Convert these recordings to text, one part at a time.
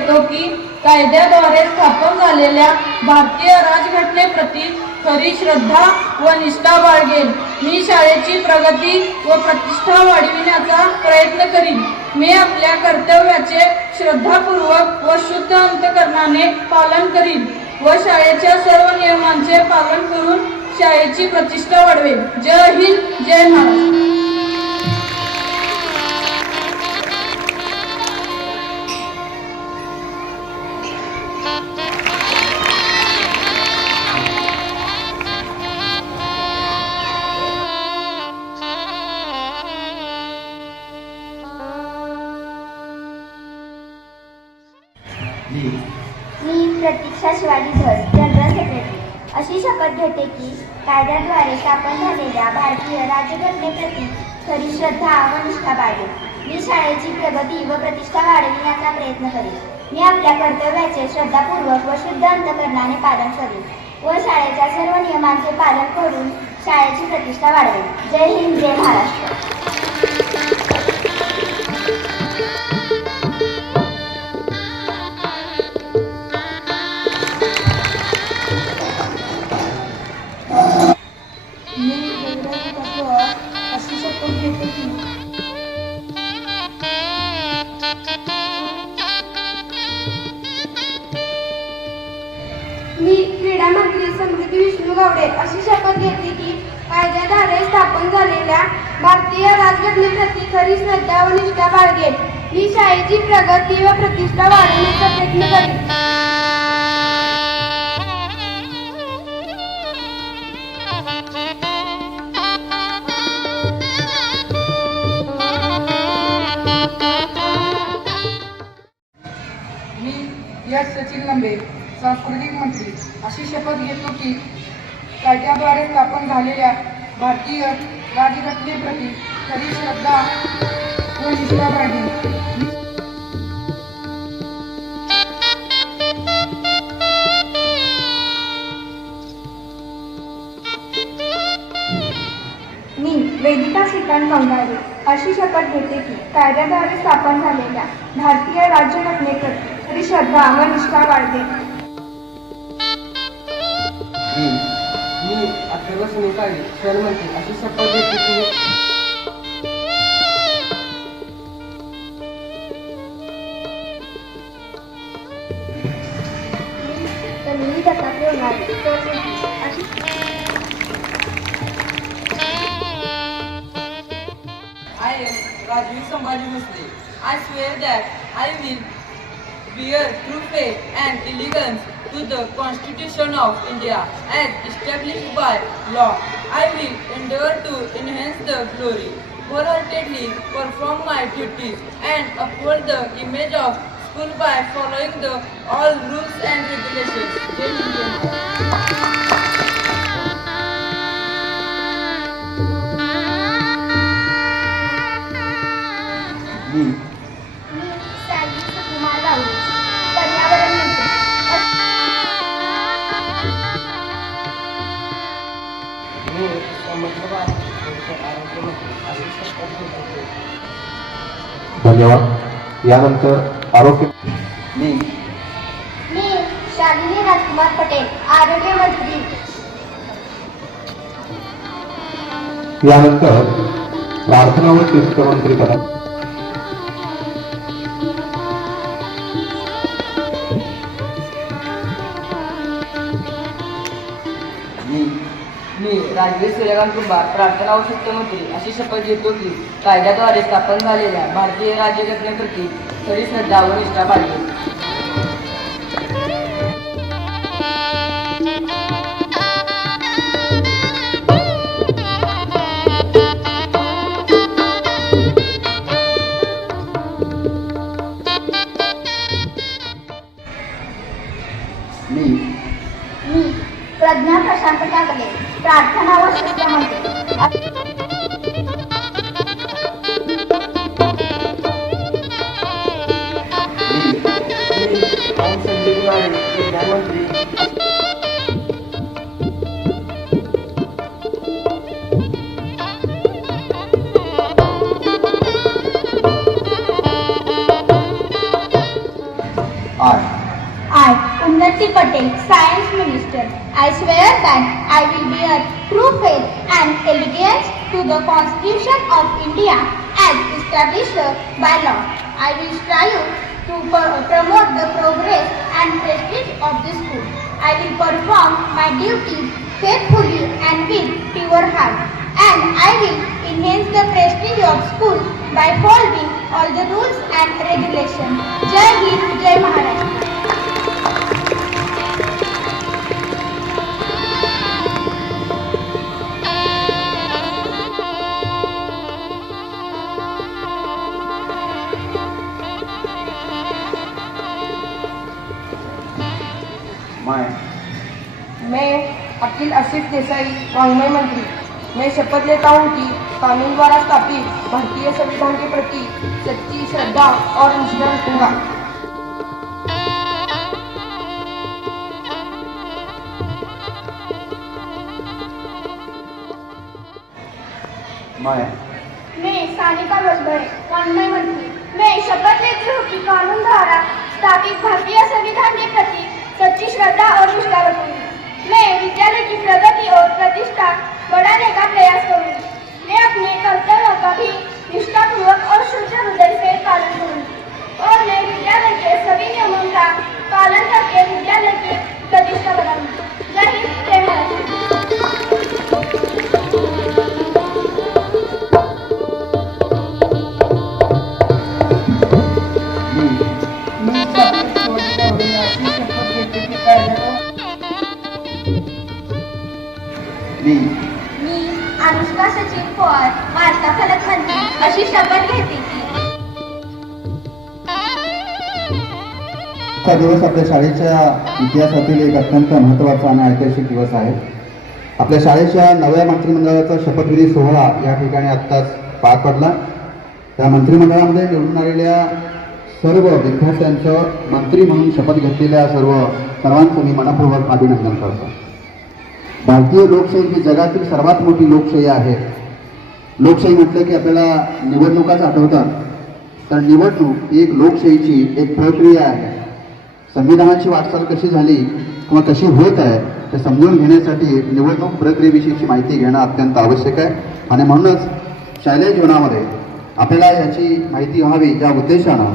येतो की कायद्याद्वारे स्थापन झालेल्या भारतीय राजघटनेप्रती खरी श्रद्धा व निष्ठा बाळगेल. मी शाळेची प्रगती व प्रतिष्ठा वाढविण्याचा प्रयत्न करीन. मी आपल्या कर्तव्याचे श्रद्धापूर्वक व शुद्ध अंतकरणाने पालन करीन व शाळेच्या सर्व नियमांचे पालन करून शाळेची प्रतिष्ठा वाढवेल जय हिंद जय महाराष्ट्र. घेते की कायद्याद्वारे स्थापन झालेल्या भारतीय राज्यघटनेप्रती खरी श्रद्धा व निष्ठा बाळगेल. मी शाळेची प्रगती व प्रतिष्ठा वाढविण्याचा प्रयत्न करेन मी आपल्या कर्तव्याचे श्रद्धापूर्वक व शुद्ध अंतकरणाने पालन करेन व शाळेच्या सर्व नियमांचे पालन करून शाळेची प्रतिष्ठा वाढवेल. जय हिंद जय महाराष्ट्र. ही शाळेची प्रगती व प्रतिष्ठा वाढवण्याचा प्रयत्न करेन. मी यश सचिन लंबे सांस्कृतिक मंत्री. अशी शपथ घेतो की कायद्याद्वारे स्थापन झालेल्या भारतीय राजघटनेप्रती खरी श्रद्धा व निष्ठा मी वेदिका श्रीकांत कंगारे अशी शपथ घेते की कायद्याद्वारे स्थापन झालेल्या भारतीय राज्यघटनेप्रती खरी श्रद्धा व निष्ठा वाढते मी मी अथर्व सुनील स्वरमंत्री अशी शपथ घेते की I swear that I will bear true faith and allegiance to the Constitution of India as established by law. I will endeavor to enhance the glory, wholeheartedly perform my duties and uphold the image of school by following the all rules and regulations. यानंतर आरोग्य मी. मी शालिनी राजकुमार पटेल आरोग्य मंत्री. यानंतर प्रार्थना व तीर्थमंत्री पदा राजवीर सूर्यकांत कुंभार प्रार्थना व सत्यमंत्री अशी शपथ घेतो की कायद्याद्वारे स्थापन झालेल्या भारतीय राज्यघटनेप्रती खरी श्रद्धा व निष्ठा पाहिजे Will true faith and allegiance to the Constitution of India as established by law. I will strive to pro- promote the progress and prestige of the school. I will perform my duties faithfully and with pure heart. And I will enhance the prestige of school by following all the rules and regulations. Jai Hind, Jai Maharashtra. Ashish Desai वाङ्मय मंत्री. मैं शपथ लेता हूँ कि कानून द्वारा स्थापित भारतीय संविधान के प्रति सच्ची श्रद्धा और निष्ठा रखूंगा माय। मैं सानिका वसबड़े वाङ्मय मंत्री. मैं शपथ लेती हूँ कि कानून द्वारा स्थापित भारतीय संविधान के प्रति सच्ची श्रद्धा और निष्ठा रखूंगी विद्यालय की प्रगति और प्रतिष्ठा बढ़ाने मी. मी अनुष्का सचिन पवार वार्ता फलक अशी शपथ घेते आजचा दिवस आपल्या शाळेच्या इतिहासातील एक अत्यंत महत्त्वाचा आणि ऐतिहासिक दिवस आहे. आपल्या शाळेच्या नव्या मंत्रिमंडळाचा शपथविधी सोहळा या ठिकाणी आत्ताच पार पडला. त्या मंत्रिमंडळामध्ये निवडून आलेल्या सर्व विद्यार्थ्यांचं मंत्री म्हणून शपथ घेतलेल्या सर्व सर्वांचं मी मनपूर्वक अभिनंदन करतो. भारतीय लोकशाही ही जगातील सर्वात मोठी लोकशाही आहे. लोकशाही म्हटलं की आपल्याला निवडणुकाच आठवतात. तर निवडणूक ही एक लोकशाहीची एक प्रक्रिया आहे. संविधानाची वाटचाल कशी झाली किंवा कशी होत आहे ते समजून घेण्यासाठी निवडणूक प्रक्रियेविषयीची माहिती घेणं अत्यंत आवश्यक आहे. आणि म्हणूनच शालेय जीवनामध्ये आपल्याला याची माहिती व्हावी या उद्देशानं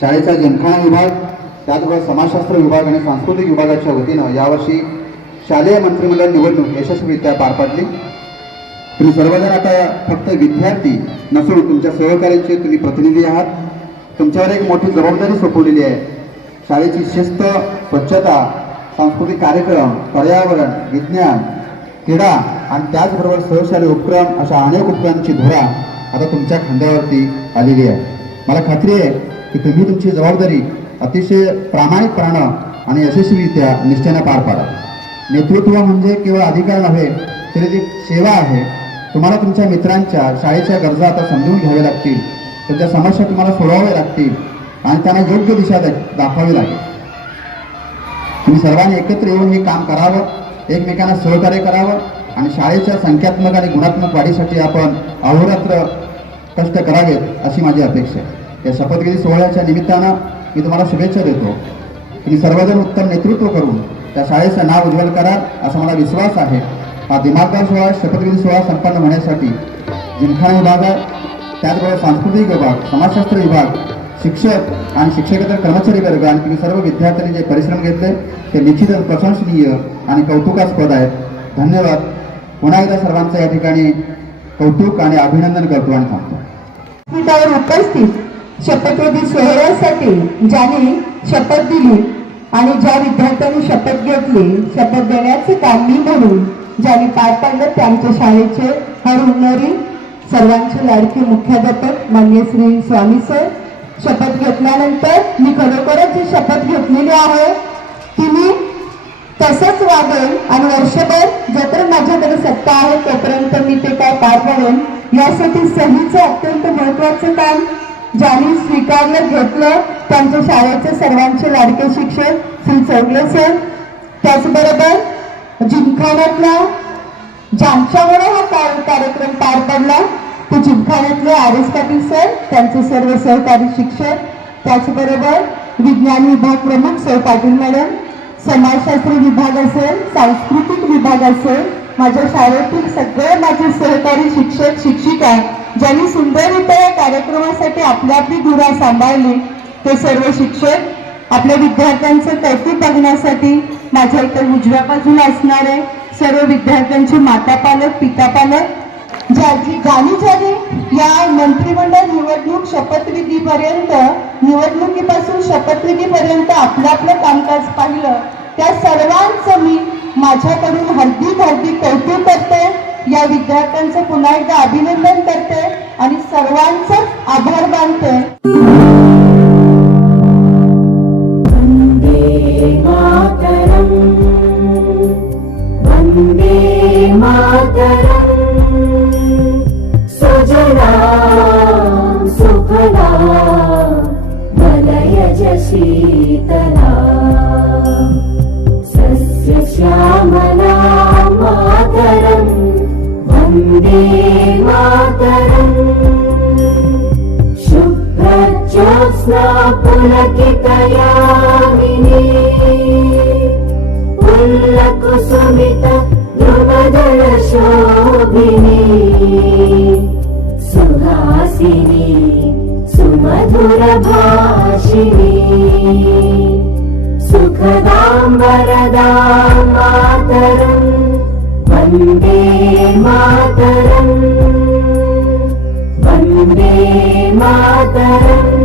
शाळेचा जिमखाना विभाग त्याचबरोबर समाजशास्त्र विभाग आणि सांस्कृतिक विभागाच्या वतीनं यावर्षी शालेय मंत्रिमंडळ निवडणूक यशस्वीरित्या पार पाडली. तुम्ही सर्वजण आता फक्त विद्यार्थी नसून तुमच्या सहकार्याचे तुम्ही प्रतिनिधी आहात. तुमच्यावर एक मोठी जबाबदारी सोपवलेली आहे. शाळेची शिस्त स्वच्छता सांस्कृतिक कार्यक्रम पर्यावरण विज्ञान क्रीडा आणि त्याचबरोबर सहशाली उपक्रम अशा अनेक उपक्रमांची धुरा आता तुमच्या खांद्यावरती आलेली आहे. मला खात्री आहे की तुम्ही तुमची जबाबदारी अतिशय प्रामाणिकपणानं आणि यशस्वीरित्या निष्ठेनं पार पाडा. नेतृत्व म्हणजे केवळ अधिकार नव्हे तर ती सेवा आहे. तुम्हाला तुमच्या मित्रांच्या शाळेच्या गरजा आता समजून घ्याव्या लागतील. त्यांच्या समस्या तुम्हाला सोडवाव्या लागतील. आणि त्यांना योग्य दिशा दाखवावी लागेल. तुम्ही सर्वांनी एकत्र येऊन हे काम करावं एकमेकांना सहकार्य करावं आणि शाळेच्या संख्यात्मक आणि गुणात्मक वाढीसाठी आपण अहोरात्र कष्ट करावेत अशी माझी अपेक्षा आहे. या शपथविधी सोहळ्याच्या निमित्तानं मी तुम्हाला शुभेच्छा देतो. तुम्ही सर्वजण उत्तम नेतृत्व करून त्या शाळेचं नाव उज्ज्वल करा असा मला विश्वास आहे. हा दिमागदार सोहळा शपथविधी सोहळा संपन्न होण्यासाठी जिमखाना विभाग त्याचबरोबर सांस्कृतिक विभाग समाजशास्त्र विभाग शिक्षक आणि शिक्षकेतर कर्मचारी वर्ग आणि तुम्ही सर्व विद्यार्थ्यांनी जे परिश्रम घेतले ते निश्चितच प्रशंसनीय आणि कौतुकास्पद आहेत. धन्यवाद. पुन्हा एकदा सर्वांचं या ठिकाणी कौतुक आणि अभिनंदन करतो आणि थांबतो. उपस्थित शपथविधी सोहळ्यासाठी ज्यांनी शपथ दिली आणि ज्या विद्यार्थ्यांनी शपथ घेतली शपथ देण्याचे काम मी म्हणून ज्यांनी पार पाडलं त्यांच्या शाळेचे हरुणरी सर्वांचे लाडके मुख्याध्यापक मान्य श्री स्वामी सर शपथ घेतल्यानंतर मी खरोखरच जी शपथ घेतलेली आहे की मी तसंच वागेल आणि वर्षभर जोपर्यंत माझ्याकडे सत्ता आहे तोपर्यंत मी ते काय पार पाडेन यासाठी सहीचं अत्यंत महत्वाचं काम ज्यांनी स्वीकारलं घेतलं त्यांच्या शाळेचे सर्वांचे लाडके शिक्षक श्री चौगले सर त्याचबरोबर जिमखान्यातला ज्यांच्यामुळे हा कार्यक्रम पार पडला ते जिमखान्यातले आर एस पाटील सर त्यांचे सर्व सहकारी शिक्षक त्याचबरोबर विज्ञान विभाग प्रमुख सर पाटील मॅडम समाजशास्त्र विभाग असेल सांस्कृतिक विभाग असेल माझ्या शाळेतील सगळे माझे सहकारी शिक्षक शिक्षिका ज्यांनी सुंदररित्या या कार्यक्रमासाठी आपली आपली धुरा सांभाळली ते सर्व शिक्षक आपल्या विद्यार्थ्यांचं कौतुक बघण्यासाठी माझ्या इतर उजव्या बाजूला असणारे सर्व विद्यार्थ्यांचे माता पालक पिता पालक ज्याची गाणी झाली या मंत्रिमंडळ निवडणूक शपथविधीपर्यंत निवडणुकीपासून शपथविधीपर्यंत आपलं आपलं कामकाज पाहिलं. त्या सर्वांचं मी माझ्याकडून हार्दिक हार्दिक कौतुक करते. या विद्यार्थ्यांचं पुन्हा एकदा अभिनंदन करते आणि सर्वांचं आभार मानते. पुल्लकुसुमित शोभिनी सुहासिनी सुमधुर भाषिणी सुखदां वरदां मातरम् वन्दे मातरम्। वन्दे मातरम्